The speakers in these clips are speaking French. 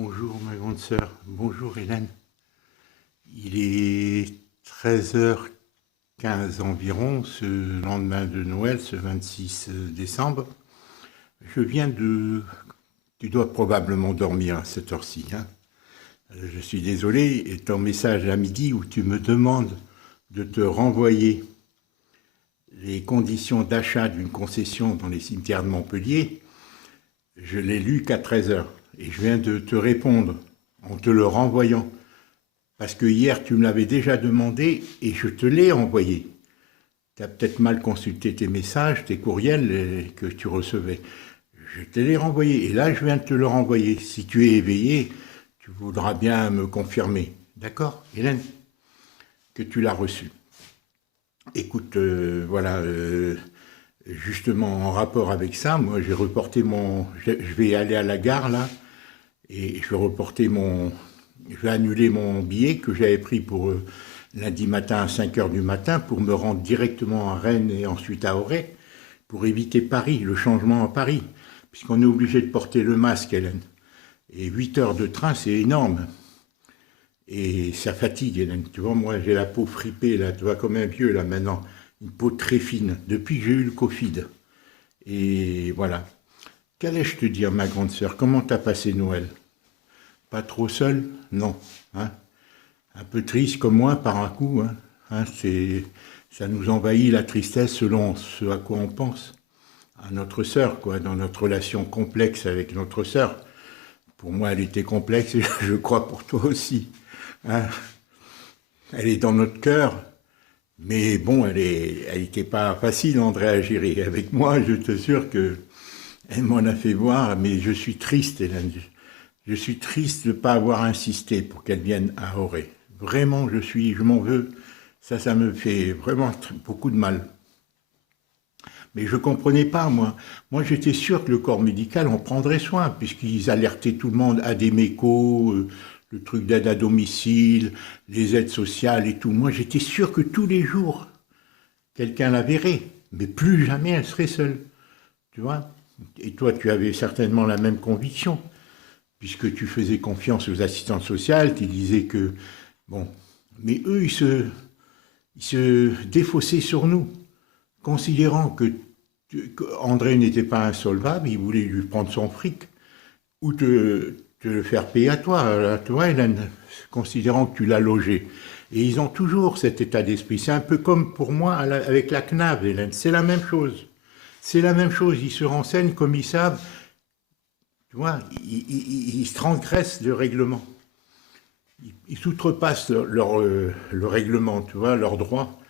Bonjour ma grande sœur, bonjour Hélène. Il est 13h15 environ, ce lendemain de Noël, ce 26 décembre. Je viens de... Tu dois probablement dormir à cette heure-ci, hein. Je suis désolé, et ton message à midi où tu me demandes de te renvoyer les conditions d'achat d'une concession dans les cimetières de Montpellier, je l'ai lu qu'à 13h. Et je viens de te répondre en te le renvoyant. Parce que hier, tu me l'avais déjà demandé et je te l'ai envoyé. Tu as peut-être mal consulté tes messages, tes courriels que tu recevais. Je te l'ai renvoyé. Et là, je viens de te le renvoyer. Si tu es éveillé, tu voudras bien me confirmer. D'accord, Hélène? Que tu l'as reçu. Écoute, voilà, justement en rapport avec ça, moi j'ai reporté mon... Je vais aller à la gare là, et je vais annuler mon billet que j'avais pris pour lundi matin à 5 heures du matin pour me rendre directement à Rennes et ensuite à Auray, pour éviter Paris, le changement à Paris, puisqu'on est obligé de porter le masque, Hélène. Et 8 heures de train, c'est énorme. Et ça fatigue, Hélène. Tu vois, moi, j'ai la peau fripée, là, tu vois, comme un vieux, là, maintenant. Une peau très fine, depuis que j'ai eu le Covid. Et voilà. Qu'allais-je te dire, ma grande sœur? Comment t'as passé Noël? Pas trop seul? Non. Hein? Un peu triste comme moi, par un coup. Hein, ça nous envahit la tristesse selon ce à quoi on pense. À notre sœur, quoi, dans notre relation complexe avec notre sœur. Pour moi, elle était complexe et je crois pour toi aussi. Hein? Elle est dans notre cœur, mais bon, elle n'était pas facile, André, à gérer. Avec moi, je te jure que elle m'en a fait voir, mais je suis triste, Hélène. Je suis triste de ne pas avoir insisté pour qu'elle vienne à Auray. Vraiment, je m'en veux. Ça me fait vraiment beaucoup de mal. Mais je ne comprenais pas, moi. Moi, j'étais sûr que le corps médical en prendrait soin, puisqu'ils alertaient tout le monde à des mécos, le truc d'aide à domicile, les aides sociales et tout. Moi, j'étais sûr que tous les jours, quelqu'un la verrait, mais plus jamais elle serait seule. Tu vois? Et toi, tu avais certainement la même conviction, puisque tu faisais confiance aux assistantes sociales, tu disais que... Bon, mais eux, ils se défaussaient sur nous, considérant que André n'était pas insolvable, il voulait lui prendre son fric, ou te le faire payer à toi, Hélène, considérant que tu l'as logé. Et ils ont toujours cet état d'esprit. C'est un peu comme pour moi avec la CNAV, Hélène. C'est la même chose. C'est la même chose. Ils se renseignent comme ils savent. Tu vois, ils transgressent le règlement. Ils outrepassent le règlement, tu vois, leur droit,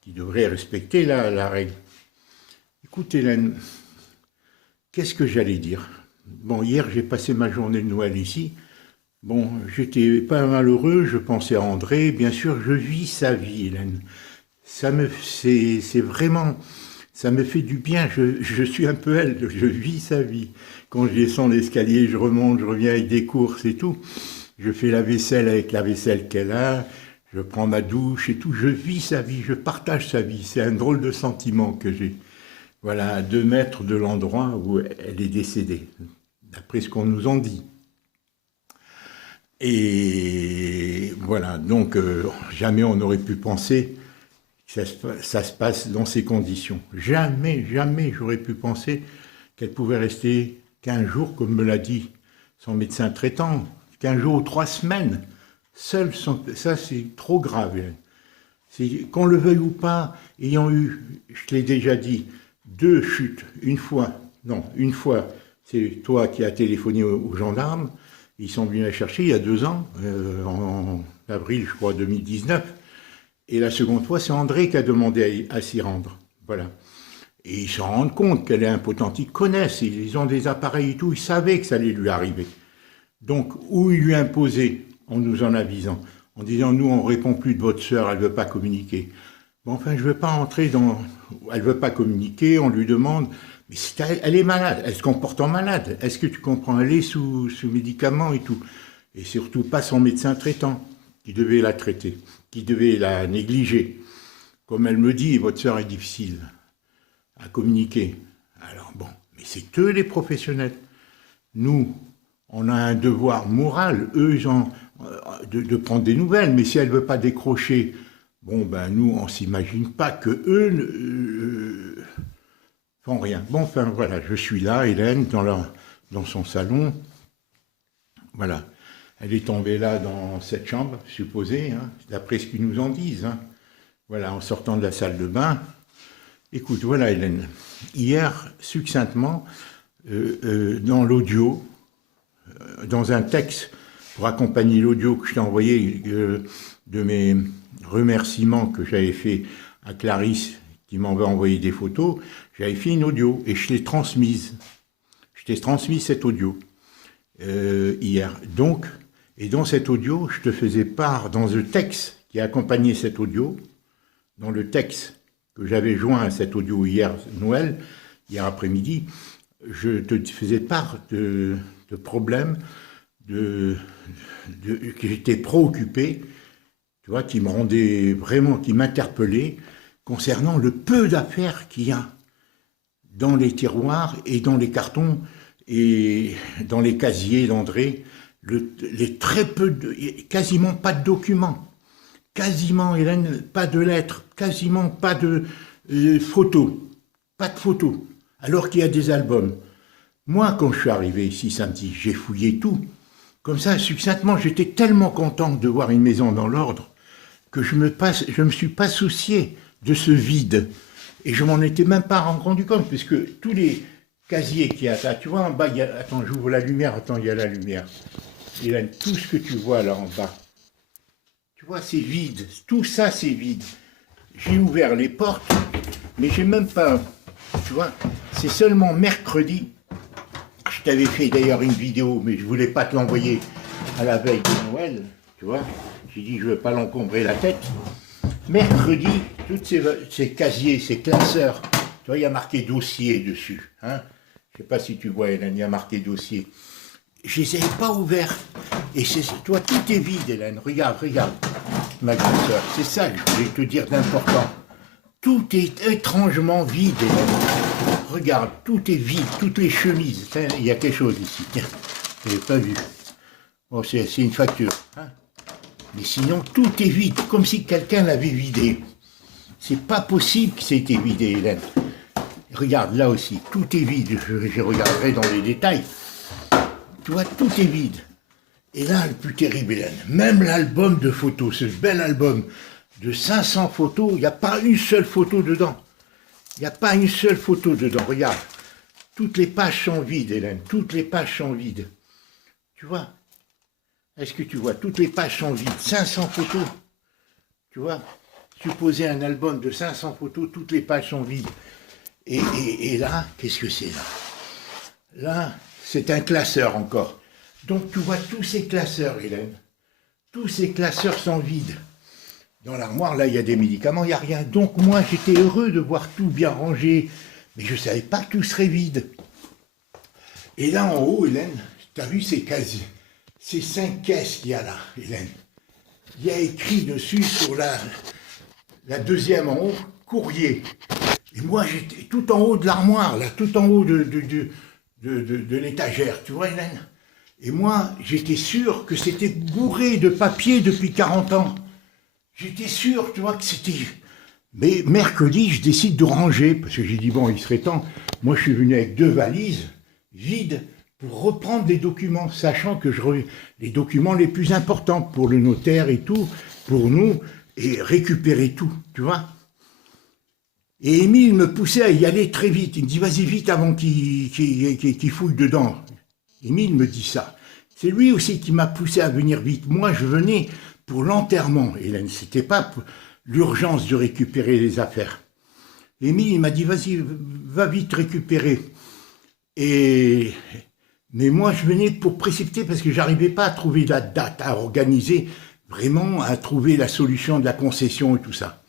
qui devraient respecter la règle. Écoute, Hélène, qu'est-ce que j'allais dire? Bon, hier, j'ai passé ma journée de Noël ici. Bon, j'étais pas malheureux, je pensais à André. Bien sûr, je vis sa vie, Hélène. C'est vraiment, ça me fait du bien. Je suis un peu elle, je vis sa vie. Quand je descends l'escalier, je remonte, je reviens avec des courses et tout. Je fais la vaisselle avec la vaisselle qu'elle a. Je prends ma douche et tout. Je vis sa vie, je partage sa vie. C'est un drôle de sentiment que j'ai. Voilà, à 2 mètres de l'endroit où elle est décédée, d'après ce qu'on nous en dit. Et voilà, donc jamais on n'aurait pu penser que ça se passe dans ces conditions. Jamais, jamais j'aurais pu penser qu'elle pouvait rester 15 jours, comme me l'a dit son médecin traitant, 15 jours ou 3 semaines, seule, ça c'est trop grave. Qu'on le veuille ou pas, ayant eu, je te l'ai déjà dit, 2 chutes, une fois, c'est toi qui as téléphoné aux gendarmes, ils sont venus la chercher il y a 2 ans, en avril, je crois, 2019. Et la seconde fois, c'est André qui a demandé à s'y rendre. Voilà. Et ils se rendent compte qu'elle est impotente. Ils connaissent, ils ont des appareils et tout, ils savaient que ça allait lui arriver. Donc, où ils lui imposaient, en nous en avisant, en disant, nous, on ne répond plus de votre sœur, elle ne veut pas communiquer. Bon, enfin, je ne veux pas entrer dans... Elle ne veut pas communiquer, on lui demande... Mais elle est malade, elle se comporte en malade. Est-ce que tu comprends? Elle est sous médicaments et tout. Et surtout pas son médecin traitant, qui devait la traiter, qui devait la négliger. Comme elle me dit, votre sœur est difficile à communiquer. Alors bon, mais c'est eux les professionnels. Nous, on a un devoir moral, eux, de prendre des nouvelles. Mais si elle ne veut pas décrocher, bon, ben nous, on ne s'imagine pas que eux font rien. Bon, enfin, voilà, je suis là, Hélène, dans son salon. Voilà. Elle est tombée là, dans cette chambre, supposée, hein, d'après ce qu'ils nous en disent. Hein. Voilà, en sortant de la salle de bain. Écoute, voilà, Hélène. Hier, succinctement, dans l'audio, dans un texte pour accompagner l'audio que je t'ai envoyé de mes remerciements que j'avais fait à Clarisse qui m'avait envoyé des photos, j'avais fait une audio et je l'ai transmise. Je t'ai transmis cette audio hier. Donc, et dans cette audio, je te faisais part dans le texte qui a accompagné cette audio, dans le texte que j'avais joint à cette audio hier Noël, hier après-midi, je te faisais part de problèmes que j'étais préoccupé, tu vois, qui me rendaient vraiment, qui m'interpellaient concernant le peu d'affaires qu'il y a dans les tiroirs et dans les cartons et dans les casiers d'André, les très peu, quasiment pas de documents, quasiment, Hélène, pas de lettres, quasiment pas de photos, pas de photos, alors qu'il y a des albums. Moi, quand je suis arrivé ici samedi, j'ai fouillé tout. Comme ça, succinctement, j'étais tellement content de voir une maison dans l'ordre que je me suis pas soucié de ce vide. Et je m'en étais même pas rendu compte, puisque tous les casiers qu'il y a là, tu vois, en bas, attends, j'ouvre la lumière, attends, il y a la lumière. Hélène, tout ce que tu vois là en bas, tu vois, c'est vide. Tout ça, c'est vide. J'ai ouvert les portes, mais j'ai même pas, tu vois, c'est seulement mercredi. Je t'avais fait d'ailleurs une vidéo, mais je voulais pas te l'envoyer à la veille de Noël, tu vois. J'ai dit, je veux pas l'encombrer la tête. Mercredi, tous ces casiers, ces classeurs, tu vois, il y a marqué dossier dessus. Hein. Je sais pas si tu vois, Hélène, il y a marqué dossier. Je les avais pas ouverts. Et toi, tout est vide, Hélène. Regarde, ma grande sœur. C'est ça que je voulais te dire d'important. Tout est étrangement vide, Hélène. Regarde, tout est vide, toutes les chemises. Il y a quelque chose ici. Tiens, je n'avais pas vu. Bon, c'est une facture. Hein. Mais sinon, tout est vide, comme si quelqu'un l'avait vidé. C'est pas possible que ça ait été vidé, Hélène. Regarde, là aussi, tout est vide. Je regarderai dans les détails. Tu vois, tout est vide. Et là, le plus terrible, Hélène, même l'album de photos, ce bel album de 500 photos, il n'y a pas une seule photo dedans. Il n'y a pas une seule photo dedans. Regarde, toutes les pages sont vides, Hélène. Toutes les pages sont vides. Tu vois? Est-ce que tu vois? Toutes les pages sont vides. 500 photos. Tu vois? Supposez un album de 500 photos, toutes les pages sont vides. Et là, qu'est-ce que c'est là? Là, c'est un classeur encore. Donc tu vois tous ces classeurs, Hélène. Tous ces classeurs sont vides. Dans l'armoire, là, il y a des médicaments, il n'y a rien. Donc moi, j'étais heureux de voir tout bien rangé, mais je ne savais pas que tout serait vide. Et là, en haut, Hélène, tu as vu ces 5 caisses qu'il y a là, Hélène. Il y a écrit dessus sur la deuxième en haut, courrier. Et moi, j'étais tout en haut de l'armoire, là, tout en haut de l'étagère, tu vois, Hélène? Et moi, j'étais sûr que c'était bourré de papier depuis 40 ans. J'étais sûr, tu vois, que c'était... Mais mercredi, je décide de ranger, parce que j'ai dit, bon, il serait temps. Moi, je suis venu avec 2 valises vides pour reprendre des documents, sachant que les documents les plus importants pour le notaire et tout, pour nous, et récupérer tout, tu vois. Et Émile me poussait à y aller très vite. Il me dit, vas-y vite avant qu'il fouille dedans. Émile me dit ça. C'est lui aussi qui m'a poussé à venir vite. Moi, je venais pour l'enterrement, Hélène. C'était pas l'urgence de récupérer les affaires. Émile, il m'a dit, vas-y, va vite récupérer. Mais moi, je venais pour précipiter parce que j'arrivais pas à trouver la date, à organiser, vraiment à trouver la solution de la concession et tout ça.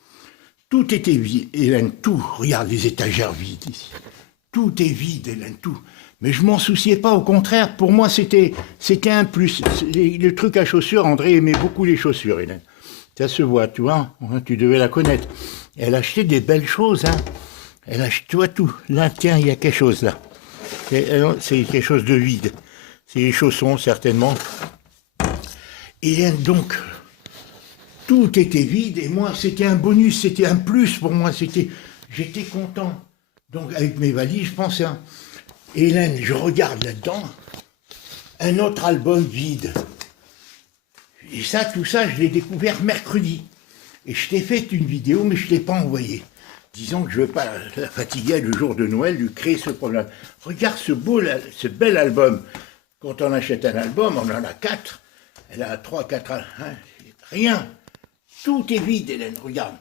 Tout était vide, Hélène, tout. Regarde les étagères vides ici. Tout est vide, Hélène, tout. Mais je m'en souciais pas, au contraire, pour moi, c'était un plus. Le truc à chaussures, André aimait beaucoup les chaussures, Hélène. Ça se voit, tu vois, tu devais la connaître. Elle achetait des belles choses, hein. Elle achetait, tu vois, tout. Là, tiens, il y a quelque chose, là. C'est quelque chose de vide. c'est les chaussons certainement. Et donc, tout était vide et moi, c'était un bonus, c'était un plus pour moi, j'étais content. Donc, avec mes valises, je pensais, Hélène, je regarde là-dedans, un autre album vide. Et ça, tout ça, je l'ai découvert mercredi. Et je t'ai fait une vidéo, mais je ne l'ai pas envoyée. Disons que je ne veux pas la fatiguer le jour de Noël, lui créer ce problème. Regarde ce bel album. Quand on achète un album, on en a 4. Elle a 3, 4, rien. Tout est vide, Hélène, regarde.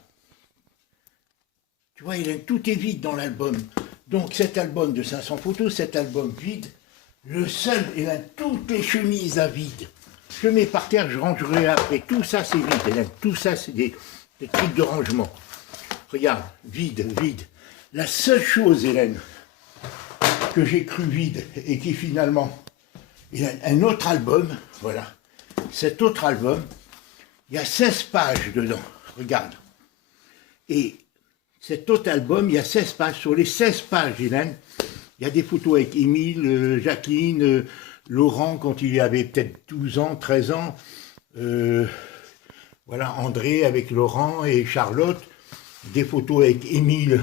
Tu vois, Hélène, tout est vide dans l'album. Donc cet album de 500 photos, cet album vide, le seul, Hélène, toutes les chemises à vide. Je mets par terre, je rangerai après. Tout ça, c'est vide, Hélène. Tout ça, c'est des trucs de rangement. Regarde, vide, vide. La seule chose, Hélène, que j'ai cru vide et qui finalement, Hélène, un autre album, voilà. Cet autre album, il y a 16 pages dedans. Regarde. Et cet autre album, il y a 16 pages. Sur les 16 pages, Hélène, il y a des photos avec Émile, Jacqueline, Laurent quand il avait peut-être 12 ans, 13 ans. Voilà, André avec Laurent et Charlotte. Des photos avec Émile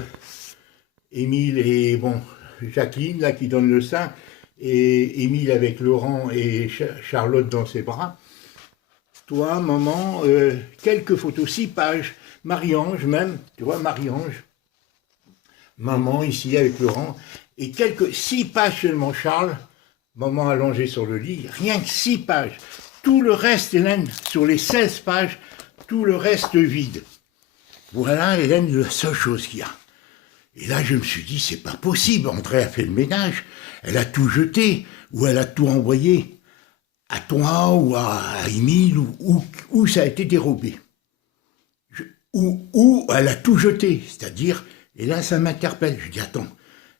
et bon, Jacqueline, là, qui donne le sein. Et Émile avec Laurent et Charlotte dans ses bras. Toi, maman, quelques photos, 6 pages. Marie-Ange même, tu vois, Marie-Ange. Maman ici avec Laurent. Et 6 pages seulement, Charles. Maman allongée sur le lit. Rien que 6 pages. Tout le reste, Hélène, sur les 16 pages, tout le reste vide. Voilà, Hélène, la seule chose qu'il y a. Et là, je me suis dit, c'est pas possible. André a fait le ménage. Elle a tout jeté. Ou elle a tout envoyé à toi ou à Émile, où ça a été dérobé. Ou elle a tout jeté. C'est-à-dire, et là, ça m'interpelle. Je dis, attends,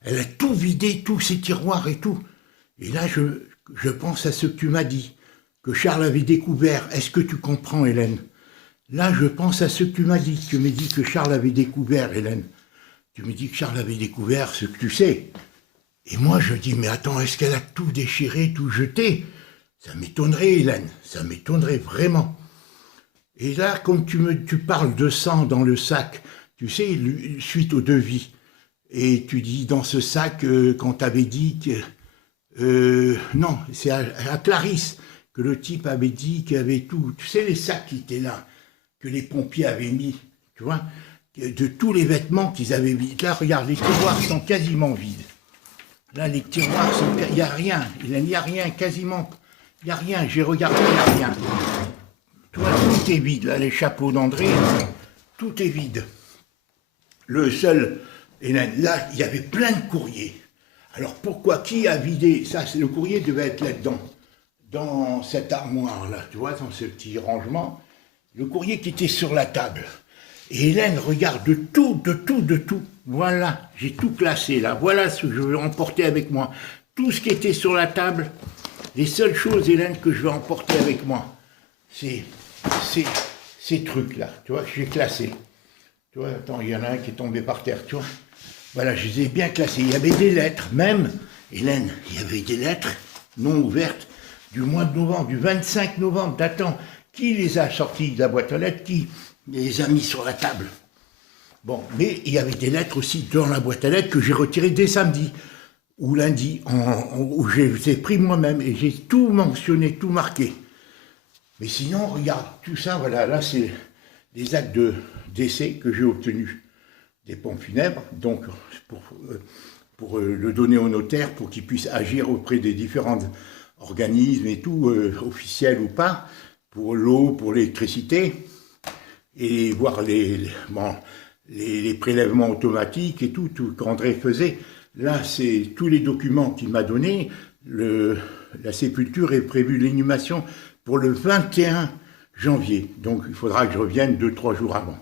elle a tout vidé, tous ses tiroirs et tout. Et là, je pense à ce que tu m'as dit, que Charles avait découvert. Est-ce que tu comprends, Hélène? Là, je pense à ce que tu m'as dit. Tu me dis que Charles avait découvert, Hélène. Tu me dis que Charles avait découvert ce que tu sais. Et moi, je dis, mais attends, est-ce qu'elle a tout déchiré, tout jeté? Ça m'étonnerait, Hélène. Ça m'étonnerait vraiment. Et là, comme tu parles de sang dans le sac, tu sais, suite au devis, et tu dis dans ce sac, quand tu avais dit que... non, c'est à Clarisse que le type avait dit qu'il y avait tout. Tu sais, les sacs qui étaient là, que les pompiers avaient mis, tu vois, de tous les vêtements qu'ils avaient mis. Là, regarde, les tiroirs sont quasiment vides. Là, les tiroirs sont... Il n'y a rien, il n'y a rien, quasiment... Il n'y a rien, j'ai regardé, il n'y a rien. Tu vois, tout est vide, là, les chapeaux d'André, tout est vide. Le seul... Et là, il y avait plein de courriers. Alors, pourquoi, qui a vidé ça? Le courrier devait être là-dedans, dans cette armoire-là, tu vois, dans ce petit rangement. Le courrier qui était sur la table. Et Hélène regarde de tout. Voilà, j'ai tout classé là. Voilà ce que je veux emporter avec moi. Tout ce qui était sur la table, les seules choses, Hélène, que je vais emporter avec moi, c'est ces trucs-là, tu vois, que j'ai classés. Tu vois, attends, il y en a un qui est tombé par terre, tu vois. Voilà, je les ai bien classés. Il y avait des lettres, même, Hélène, il y avait des lettres non ouvertes du mois de novembre, du 25 novembre, datant. Qui les a sortis de la boîte aux lettres? Qui les a mis sur la table? Bon, mais il y avait des lettres aussi dans la boîte à lettres que j'ai retirées dès samedi ou lundi, où j'ai pris moi-même et j'ai tout mentionné, tout marqué. Mais sinon, regarde, tout ça, voilà, là c'est des actes de décès que j'ai obtenus des pompes funèbres, donc pour le donner au notaire pour qu'il puisse agir auprès des différents organismes et tout, officiels ou pas, pour l'eau, pour l'électricité, et voir les prélèvements automatiques et tout qu'André faisait. Là, c'est tous les documents qu'il m'a donnés. La sépulture est prévue, l'inhumation, pour le 21 janvier. Donc, il faudra que je revienne 2-3 jours avant.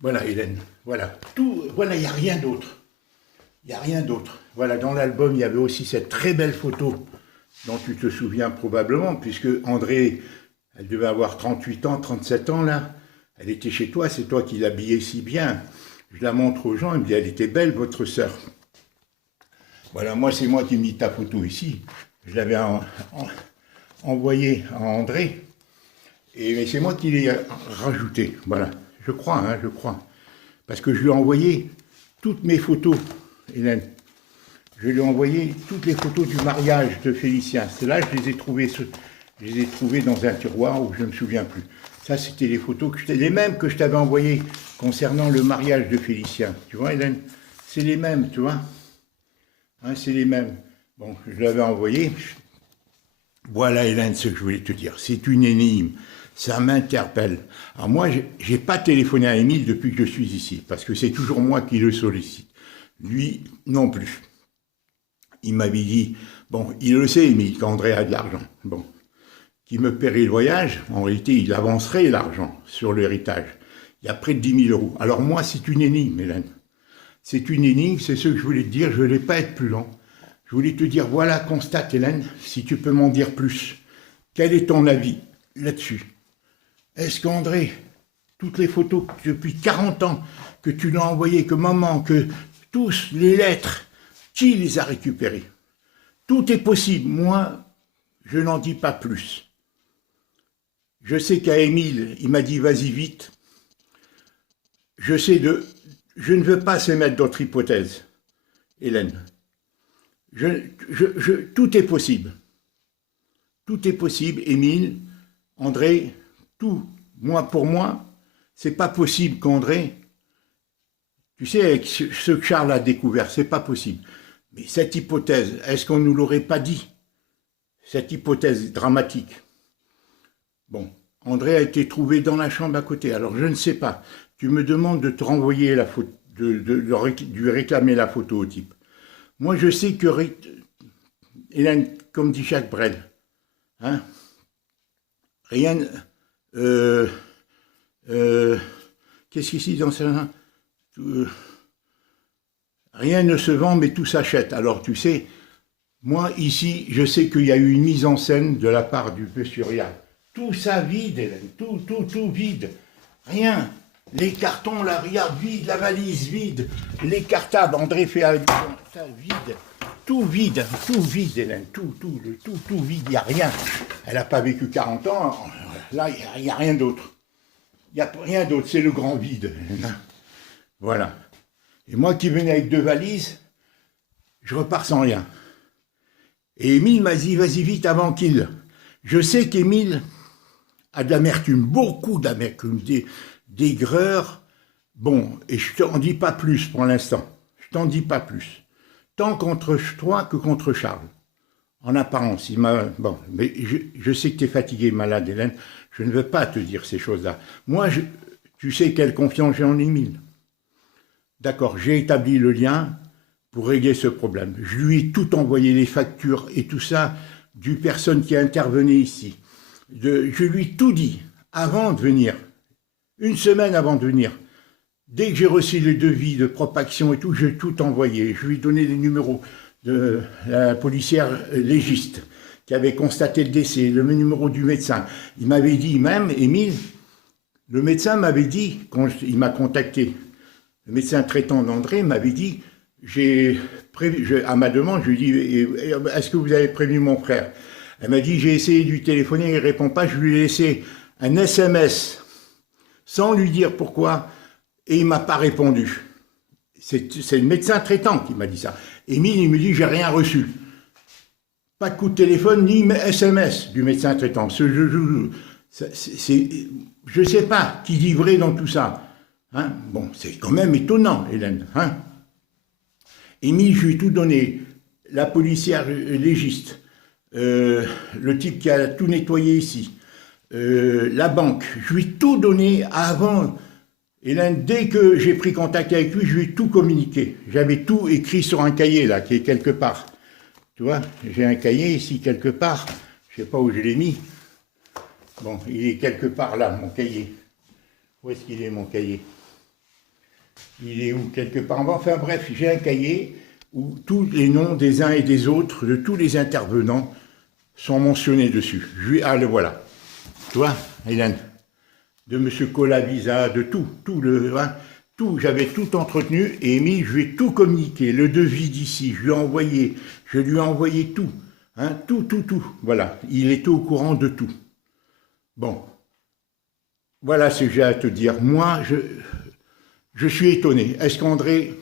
Voilà, Hélène. Voilà. Tout, voilà, il n'y a rien d'autre. Il n'y a rien d'autre. Voilà, dans l'album, il y avait aussi cette très belle photo dont tu te souviens probablement, puisque André, elle devait avoir 38 ans, 37 ans, là. Elle était chez toi, c'est toi qui l'habillais si bien. Je la montre aux gens, elle me dit, elle était belle, votre sœur. Voilà, moi, c'est moi qui ai mis ta photo ici. je l'avais envoyé à André, mais c'est moi qui l'ai rajouté. Voilà, je crois, hein, je crois. Parce que je lui ai envoyé toutes mes photos, Hélène. Je lui ai envoyé toutes les photos du mariage de Félicien. C'est là que je les ai trouvées dans un tiroir où je ne me souviens plus. Ça, c'était les photos, les mêmes que je t'avais envoyées concernant le mariage de Félicien. Tu vois, Hélène? C'est les mêmes, tu vois, hein, c'est les mêmes. Bon, je l'avais envoyé. Voilà, Hélène, ce que je voulais te dire. C'est une énigme. Ça m'interpelle. Alors moi, j'ai pas téléphoné à Émile depuis que je suis ici, parce que c'est toujours moi qui le sollicite. Lui, non plus. Il m'avait dit, bon, il le sait, Émile, qu'André a de l'argent. Bon, qui me paierait le voyage. En réalité, il avancerait l'argent sur l'héritage. Il y a près de 10 000 euros. Alors moi, c'est une énigme, Hélène. C'est une énigme, c'est ce que je voulais te dire. Je ne voulais pas être plus long. Je voulais te dire, voilà, constate, Hélène, si tu peux m'en dire plus. Quel est ton avis là-dessus? Est-ce qu'André, toutes les photos depuis 40 ans que tu l'as envoyées, que maman, que tous les lettres, qui les a récupérées? Tout est possible. Moi, je n'en dis pas plus. Je sais qu'à Émile, il m'a dit vas-y vite. Je ne veux pas s'émettre d'autres hypothèses, Hélène. Tout est possible. Tout est possible, Émile, André, tout. Moi, pour moi, c'est pas possible qu'André, tu sais, avec ce que Charles a découvert, c'est pas possible. Mais cette hypothèse, est-ce qu'on ne nous l'aurait pas dit? Cette hypothèse dramatique. Bon, André a été trouvé dans la chambre à côté, alors je ne sais pas. Tu me demandes de te renvoyer la photo, de lui réclamer la photo au type. Moi, je sais que, Hélène, comme dit Jacques Brel, hein, rien... qu'est-ce qu'il dit dans ça? Rien ne se vend, mais tout s'achète. Alors, tu sais, moi, ici, je sais qu'il y a eu une mise en scène de la part du monsieur Rial. Tout ça vide, Hélène, tout vide. Rien. Les cartons, la regarde vide, la valise vide, les cartables, André fait avec ça vide. Tout vide, Hélène, tout vide, il n'y a rien. Elle n'a pas vécu 40 ans, là, il n'y a rien d'autre. Il n'y a rien d'autre, c'est le grand vide. Voilà. Et moi qui venais avec 2 valises, je repars sans rien. Et Émile m'a dit, vas-y vite avant qu'il... Je sais qu'Émile a de l'amertume, beaucoup d'amertume, d'aigreur. Bon, et je t'en dis pas plus pour l'instant. Je t'en dis pas plus. Tant contre toi que contre Charles. En apparence, il m'a... Bon, mais je sais que tu es fatiguée, malade, Hélène. Je ne veux pas te dire ces choses-là. Moi, tu sais quelle confiance j'ai en Émile. D'accord, j'ai établi le lien pour régler ce problème. Je lui ai tout envoyé, les factures et tout ça, du personne qui intervenait ici. Je lui ai tout dit, avant de venir, une semaine avant de venir. Dès que j'ai reçu les devis de propaction et tout, j'ai tout envoyé. Je lui ai donné les numéros de la policière légiste qui avait constaté le décès, le numéro du médecin. Il m'avait dit même, Émile, le médecin m'avait dit, quand il m'a contacté, le médecin traitant d'André m'avait dit, à ma demande, je lui ai dit, est-ce que vous avez prévenu mon frère? Elle m'a dit, j'ai essayé de lui téléphoner, il ne répond pas, je lui ai laissé un SMS sans lui dire pourquoi, et il ne m'a pas répondu. C'est le médecin traitant qui m'a dit ça. Émile, il me dit, j'ai rien reçu. Pas de coup de téléphone, ni SMS du médecin traitant. Je ne sais pas qui dit vrai dans tout ça. Hein? Bon, c'est quand même étonnant, Hélène. Hein? Émile, je lui ai tout donné. La policière légiste, le type qui a tout nettoyé ici, la banque, je lui ai tout donné avant. Hélène, dès que j'ai pris contact avec lui, je lui ai tout communiqué. J'avais tout écrit sur un cahier, là, qui est quelque part. Tu vois, j'ai un cahier ici, quelque part. Je ne sais pas où je l'ai mis. Bon, il est quelque part là, mon cahier. Où est-ce qu'il est, mon cahier? Il est où? Quelque part. Enfin bref, j'ai un cahier où tous les noms des uns et des autres, de tous les intervenants, sont mentionnés dessus. Ah, le voilà. Tu vois, Hélène? De M. Colavisa, de tout, j'avais tout entretenu, et Émile, je lui ai tout communiqué, le devis d'ici, je lui ai envoyé tout. Hein, tout, voilà. Il était au courant de tout. Bon, voilà ce que j'ai à te dire. Moi, je suis étonné. Est-ce qu'André,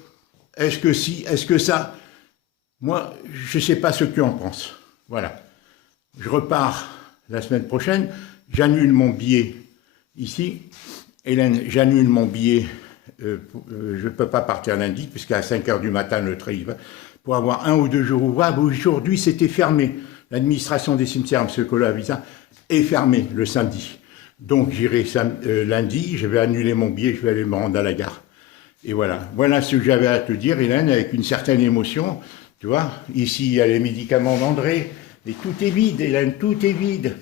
est-ce que si, est-ce que ça? Moi, je ne sais pas ce que tu en penses. Voilà. Je repars la semaine prochaine. J'annule mon billet ici. Hélène, j'annule mon billet. Je ne peux pas partir lundi, puisqu'à 5 h du matin, le train va. Pour avoir 1 ou 2 jours ouvrables. Aujourd'hui, c'était fermé. L'administration des cimetières, M. Colavisa, est fermée le samedi. Donc, j'irai lundi, je vais annuler mon billet, je vais aller me rendre à la gare. Et voilà. Voilà ce que j'avais à te dire, Hélène, avec une certaine émotion. Tu vois, ici, il y a les médicaments d'André, et tout est vide, Hélène, tout est vide.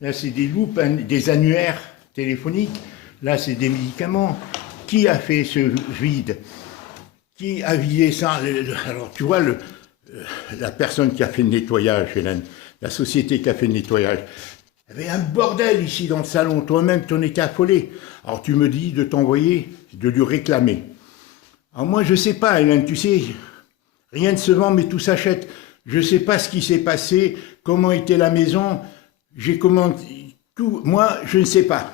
Là, c'est des loupes, des annuaires téléphoniques. Là, c'est des médicaments. Qui a fait ce vide? Qui a vidé ça? Alors, tu vois, la personne qui a fait le nettoyage, Hélène, la société qui a fait le nettoyage, il y avait un bordel ici dans le salon. Toi-même, tu en étais affolé. Alors, tu me dis de t'envoyer, de lui réclamer. Alors, moi, je ne sais pas, Hélène, tu sais, rien ne se vend, mais tout s'achète. Je ne sais pas ce qui s'est passé, comment était la maison. J'ai commandé tout. Moi, je ne sais pas.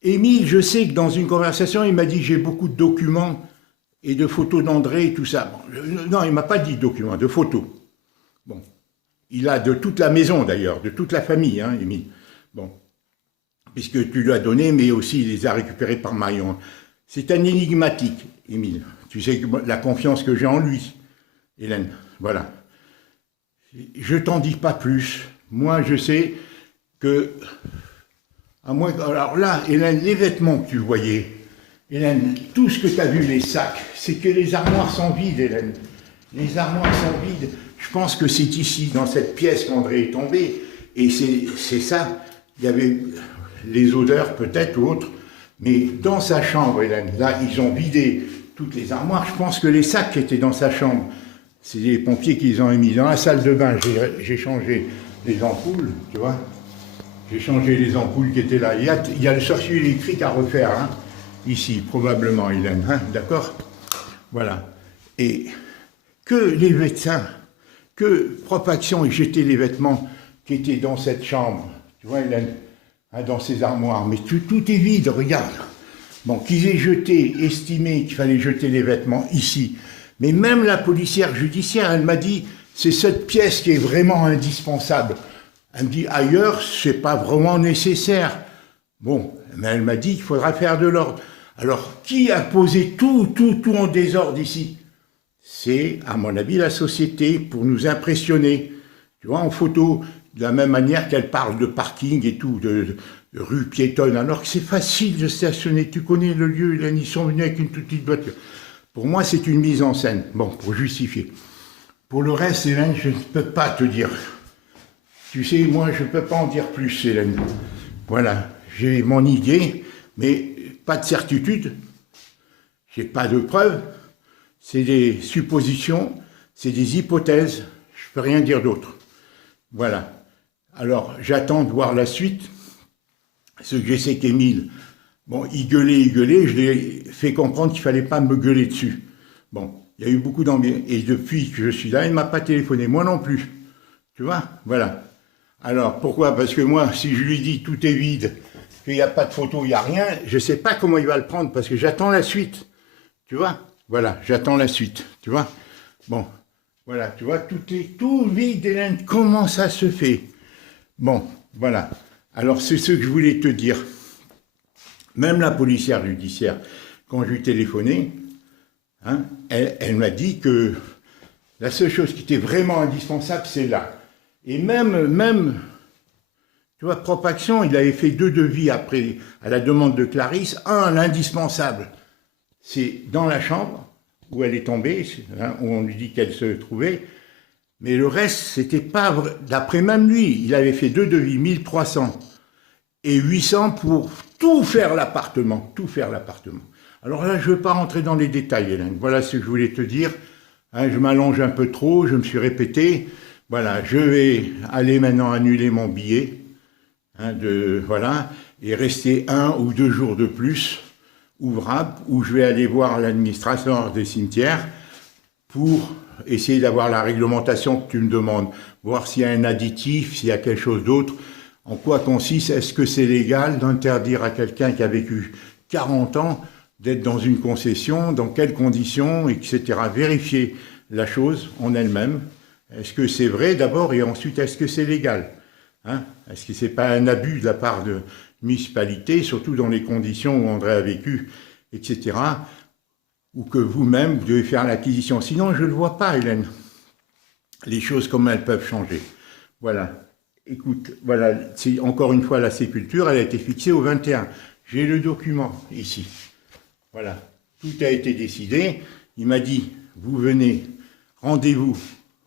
Émile, je sais que dans une conversation, il m'a dit j'ai beaucoup de documents et de photos d'André et tout ça. Bon, non, il ne m'a pas dit documents, de photos. Bon, il a de toute la maison d'ailleurs, de toute la famille, hein, Émile. Bon, puisque tu lui as donné, mais aussi il les a récupérés par Marion. C'est un énigmatique, Émile. Tu sais la confiance que j'ai en lui, Hélène. Voilà. Je t'en dis pas plus. Moi, je sais que... Alors là, Hélène, les vêtements que tu voyais, Hélène, tout ce que tu as vu, les sacs, c'est que les armoires sont vides, Hélène. Les armoires sont vides. Je pense que c'est ici, dans cette pièce, qu'André est tombé. Et c'est ça. Il y avait les odeurs, peut-être, ou autres. Mais dans sa chambre, Hélène, là, ils ont vidé toutes les armoires. Je pense que les sacs qui étaient dans sa chambre, c'est les pompiers qui les ont mis. Dans la salle de bain, j'ai changé les ampoules, tu vois. J'ai changé les ampoules qui étaient là. Il y a le circuit électrique à refaire, hein, ici, probablement, Hélène, hein, d'accord? Voilà. Et que les médecins, que Propre Action ait jeté les vêtements qui étaient dans cette chambre, tu vois, Hélène, hein, dans ces armoires, mais tout est vide, regarde. Bon, qu'ils aient jeté, estimé qu'il fallait jeter les vêtements ici. Mais même la policière judiciaire, elle m'a dit, c'est cette pièce qui est vraiment indispensable. Elle me dit, ailleurs, c'est pas vraiment nécessaire. Bon, mais elle m'a dit qu'il faudra faire de l'ordre. Alors, qui a posé tout en désordre ici? C'est, à mon avis, la société pour nous impressionner. Tu vois, en photo, de la même manière qu'elle parle de parking et tout, de rue piétonne, alors que c'est facile de stationner. Tu connais le lieu, ils sont venus avec une toute petite voiture. Pour moi, c'est une mise en scène, bon, pour justifier. Pour le reste, Hélène, je ne peux pas te dire. Tu sais, moi, je ne peux pas en dire plus, Hélène. Voilà, j'ai mon idée, mais pas de certitude. Je n'ai pas de preuves. C'est des suppositions, c'est des hypothèses. Je ne peux rien dire d'autre. Voilà. Alors, j'attends de voir la suite. Ce que je sais qu'Émile, bon, il gueulait, je lui ai fait comprendre qu'il ne fallait pas me gueuler dessus. Bon, il y a eu beaucoup d'ambiance. Et depuis que je suis là, il ne m'a pas téléphoné. Moi non plus. Tu vois? Voilà. Alors, pourquoi? Parce que moi, si je lui dis tout est vide, qu'il n'y a pas de photo, il n'y a rien, je ne sais pas comment il va le prendre, parce que j'attends la suite. Tu vois? Voilà, j'attends la suite. Tu vois? Bon, voilà, tu vois, tout est tout vide, Hélène. Comment ça se fait? Bon, voilà. Alors, c'est ce que je voulais te dire. Même la policière judiciaire, quand je lui ai téléphoné, hein, elle m'a dit que la seule chose qui était vraiment indispensable, c'est là. Et même, tu vois, Propre Action, il avait fait 2 devis après, à la demande de Clarisse. Un, l'indispensable, c'est dans la chambre où elle est tombée, hein, où on lui dit qu'elle se trouvait. Mais le reste, c'était pas vrai. D'après même lui, il avait fait 2 devis, 1300 et 800 pour tout faire l'appartement, Alors là, je ne veux pas rentrer dans les détails, Hélène. Voilà ce que je voulais te dire. Hein, je m'allonge un peu trop, je me suis répété. Voilà, je vais aller maintenant annuler mon billet, hein, voilà, et rester 1 ou 2 jours de plus ouvrable, où je vais aller voir l'administration des cimetières pour essayer d'avoir la réglementation que tu me demandes, voir s'il y a un additif, s'il y a quelque chose d'autre. En quoi consiste, est-ce que c'est légal d'interdire à quelqu'un qui a vécu 40 ans d'être dans une concession, dans quelles conditions, etc. Vérifier la chose en elle-même. Est-ce que c'est vrai d'abord et ensuite est-ce que c'est légal, hein? Est-ce que c'est pas un abus de la part de municipalité, surtout dans les conditions où André a vécu, etc. Ou que vous-même, vous devez faire l'acquisition. Sinon, je ne le vois pas, Hélène. Les choses comme elles peuvent changer. Voilà. Écoute, voilà, c'est encore une fois la sépulture, elle a été fixée au 21. J'ai le document ici. Voilà. Tout a été décidé. Il m'a dit, vous venez, rendez-vous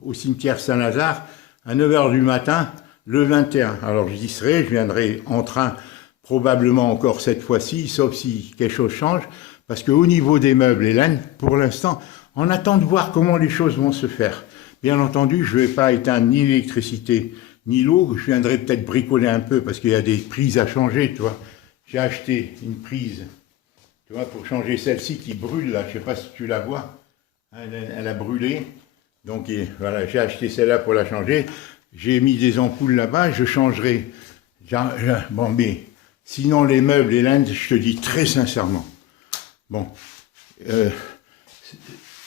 au cimetière Saint-Lazare à 9 h du matin, le 21. Alors j'y serai, je viendrai en train probablement encore cette fois-ci, sauf si quelque chose change. Parce qu'au niveau des meubles, Hélène, pour l'instant, on attend de voir comment les choses vont se faire. Bien entendu, je ne vais pas éteindre ni l'électricité, ni l'eau. Je viendrai peut-être bricoler un peu parce qu'il y a des prises à changer, tu vois. J'ai acheté une prise, tu vois, pour changer celle-ci qui brûle, là. Je ne sais pas si tu la vois. Elle a brûlé. Donc, voilà, j'ai acheté celle-là pour la changer. J'ai mis des ampoules là-bas, je changerai. Bon, mais sinon, les meubles, Hélène, je te dis très sincèrement. Bon,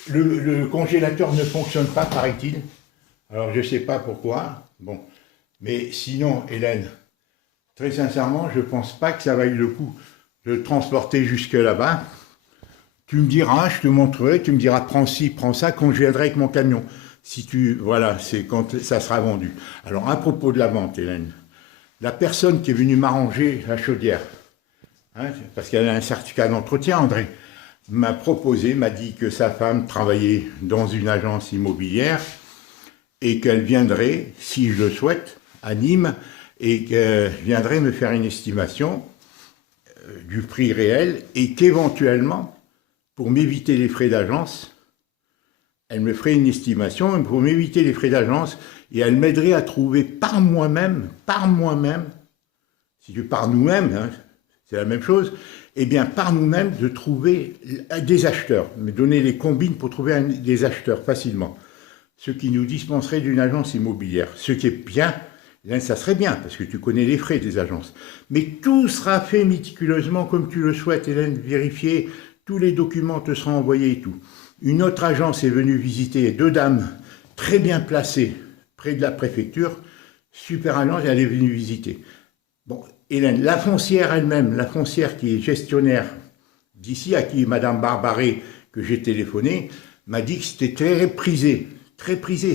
le congélateur ne fonctionne pas, paraît-il. Alors, je ne sais pas pourquoi. Bon, mais sinon, Hélène, très sincèrement, je ne pense pas que ça vaille le coup de le transporter jusque là-bas. Tu me diras, je te montrerai, tu me diras, prends ci, prends ça, quand je viendrai avec mon camion. Si tu, voilà, c'est quand ça sera vendu. Alors, à propos de la vente, Hélène, la personne qui est venue m'arranger la chaudière, hein, parce qu'elle a un certificat d'entretien, André, m'a proposé, m'a dit que sa femme travaillait dans une agence immobilière et qu'elle viendrait, si je le souhaite, à Nîmes, et qu'elle viendrait me faire une estimation du prix réel et qu'éventuellement, pour m'éviter les frais d'agence, elle me ferait une estimation pour m'éviter les frais d'agence et elle m'aiderait à trouver par moi-même, si tu par nous-mêmes, hein, c'est la même chose, eh bien par nous-mêmes de trouver des acheteurs, me donner les combines pour trouver des acheteurs facilement, ce qui nous dispenserait d'une agence immobilière, ce qui est bien. Là, ça serait bien, parce que tu connais les frais des agences. Mais tout sera fait méticuleusement comme tu le souhaites, Hélène, vérifier. Tous les documents te seront envoyés et tout. Une autre agence est venue visiter, 2 dames très bien placées près de la préfecture. Super agence, elle est venue visiter. Bon, Hélène, la foncière elle-même, la foncière qui est gestionnaire d'ici, à qui Madame Barbaré, que j'ai téléphoné, m'a dit que c'était très prisé,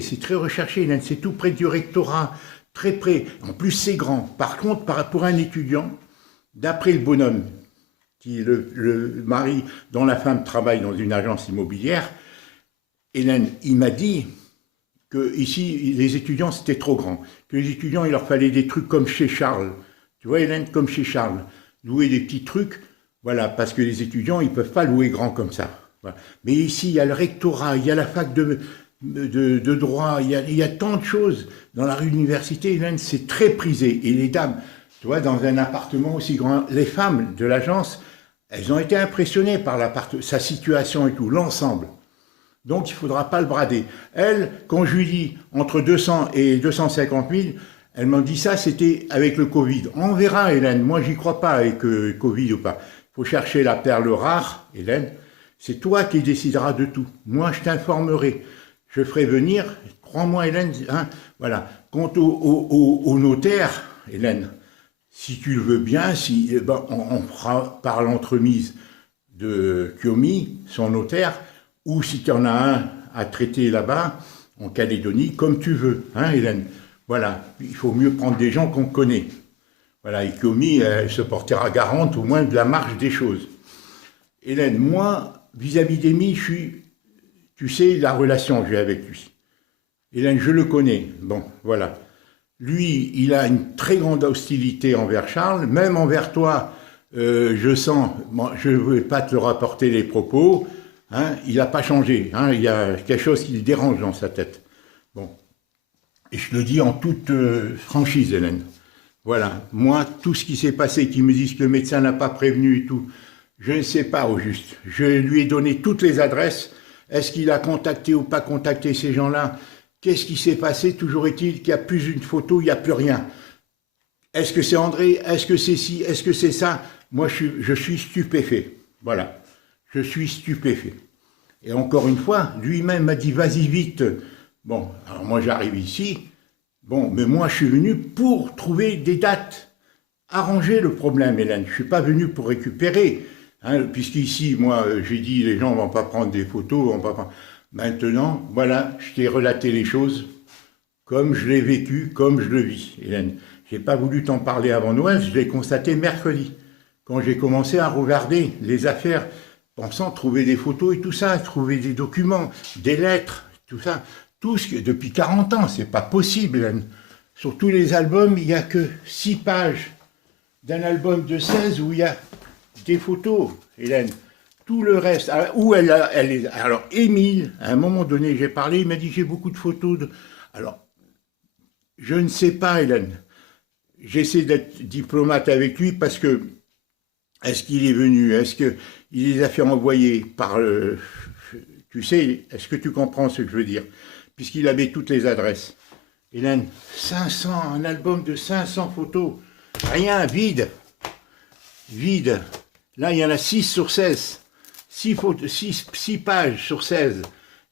c'est très recherché, Hélène, c'est tout près du rectorat, très près. En plus, c'est grand. Par contre, pour un étudiant, d'après le bonhomme, qui est le mari dont la femme travaille dans une agence immobilière, Hélène, il m'a dit que ici, les étudiants, c'était trop grand. Que les étudiants, il leur fallait des trucs comme chez Charles. Tu vois, Hélène, comme chez Charles. Louer des petits trucs, voilà, parce que les étudiants, ils ne peuvent pas louer grand comme ça. Voilà. Mais ici, il y a le rectorat, il y a la fac de droit, il y a tant de choses. Dans la rue d'université, Hélène, c'est très prisé. Et les dames, tu vois, dans un appartement aussi grand, les femmes de l'agence, elles ont été impressionnées par sa situation et tout, l'ensemble. Donc, il ne faudra pas le brader. Elle, quand je lui dis entre 200 et 250 000, elle m'a dit ça, c'était avec le Covid. On verra, Hélène. Moi, j'y crois pas avec Covid ou pas. Il faut chercher la perle rare, Hélène. C'est toi qui décideras de tout. Moi, je t'informerai. Je ferai venir, crois-moi, Hélène, hein, voilà. Quant au notaire, Hélène, si tu le veux bien, on fera par l'entremise de Kiomi, son notaire, ou si tu en as un à traiter là-bas, en Calédonie, comme tu veux, hein, Hélène. Voilà, il faut mieux prendre des gens qu'on connaît. Voilà, et Kiomi, elle se portera garante au moins de la marche des choses. Hélène, moi, vis-à-vis d'Émile, tu sais la relation que j'ai avec lui. Hélène, je le connais, bon, voilà. Lui, il a une très grande hostilité envers Charles, même envers toi, je sens, bon, je ne vais pas te le rapporter les propos, hein, il n'a pas changé, hein, il y a quelque chose qui le dérange dans sa tête. Bon, et je le dis en toute franchise, Hélène. Voilà, moi, tout ce qui s'est passé, qui me disent que le médecin n'a pas prévenu et tout, je ne sais pas au juste. Je lui ai donné toutes les adresses, Est-ce qu'il a contacté ou pas contacté ces gens-là? Qu'est-ce qui s'est passé? Toujours est-il qu'il n'y a plus une photo, il n'y a plus rien. Est-ce que c'est André? Est-ce que c'est ci? Est-ce que c'est ça? Moi, je suis stupéfait. Voilà. Je suis stupéfait. Et encore une fois, lui-même m'a dit, vas-y vite. Bon, alors moi j'arrive ici. Bon, mais moi je suis venu pour trouver des dates. Arranger le problème, Hélène. Je ne suis pas venu pour récupérer. Hein, puisqu'ici, moi, j'ai dit, les gens ne vont pas prendre des photos. Vont pas prendre... Maintenant, voilà, je t'ai relaté les choses comme je l'ai vécu, comme je le vis, Hélène. Je n'ai pas voulu t'en parler avant Noël, je l'ai constaté mercredi, quand j'ai commencé à regarder les affaires, pensant trouver des photos et tout ça, trouver des documents, des lettres, tout ça. Tout ce que, depuis 40 ans, c'est pas possible, Hélène. Sur tous les albums, il n'y a que 6 pages d'un album de 16 où il y a des photos, Hélène. Tout le reste, où elle est. Alors, Émile, à un moment donné, j'ai parlé, il m'a dit j'ai beaucoup de photos. Alors, je ne sais pas, Hélène. J'essaie d'être diplomate avec lui parce que, est-ce qu'il est venu? Est-ce qu'il les a fait envoyer par tu sais, est-ce que tu comprends ce que je veux dire? Puisqu'il avait toutes les adresses. Hélène, 500, un album de 500 photos. Rien, vide. Vide. Là, il y en a 6 sur 16. 6 pages sur 16.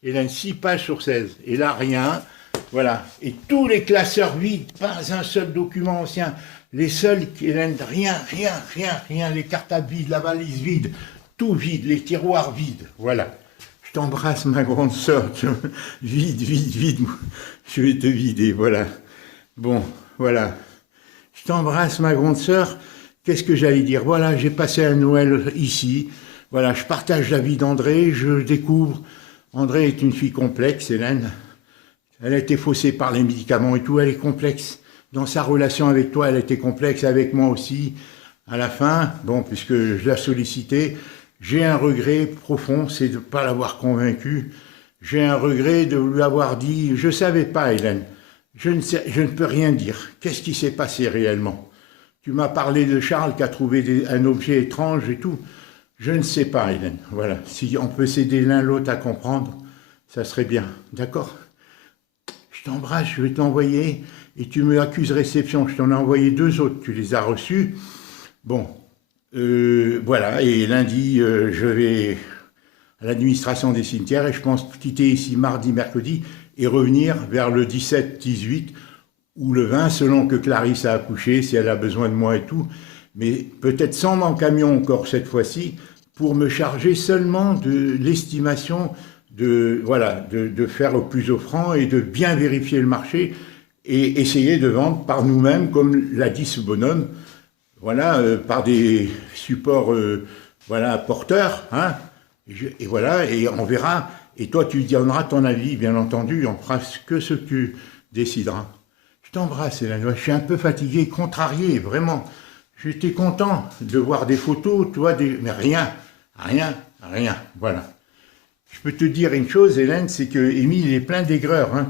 Hélène, 6 pages sur 16. Et là, rien. Voilà. Et tous les classeurs vides, pas un seul document ancien. Les seuls, Hélène, rien. Les cartables vides, la valise vide. Tout vide, les tiroirs vides. Voilà. Je t'embrasse, ma grande sœur. Vide. Je vais te vider, voilà. Bon, voilà. Je t'embrasse, ma grande sœur. Qu'est-ce que j'allais dire? Voilà, j'ai passé un Noël ici. Voilà, je partage la vie d'André. Je découvre. André est une fille complexe, Hélène. Elle a été faussée par les médicaments et tout. Elle est complexe. Dans sa relation avec toi, elle a été complexe avec moi aussi. À la fin, bon, puisque je l'ai sollicité, j'ai un regret profond, c'est de ne pas l'avoir convaincu. J'ai un regret de lui avoir dit, je ne savais pas, Hélène, je ne peux rien dire. Qu'est-ce qui s'est passé réellement? Tu m'as parlé de Charles qui a trouvé un objet étrange et tout. Je ne sais pas, Hélène. Voilà, si on peut s'aider l'un l'autre à comprendre, ça serait bien. D'accord? Je t'embrasse, je vais t'envoyer, et tu me accuses réception. Je t'en ai envoyé 2 autres, tu les as reçus. Bon. Voilà, et lundi, je vais à l'administration des cimetières et je pense quitter ici mardi, mercredi et revenir vers le 17, 18 ou le 20, selon que Clarisse a accouché, si elle a besoin de moi et tout, mais peut-être sans mon camion encore cette fois-ci, pour me charger seulement de l'estimation de faire au plus offrant et de bien vérifier le marché et essayer de vendre par nous-mêmes, comme l'a dit ce bonhomme, voilà, par des supports, voilà, porteurs, hein, et voilà, et on verra, et toi tu donneras ton avis, bien entendu, on fera que ce que tu décideras. Je t'embrasse, Hélène, je suis un peu fatigué, contrarié, vraiment. J'étais content de voir des photos, toi, mais rien, voilà. Je peux te dire une chose, Hélène, c'est que Émile est plein d'aigreur, hein.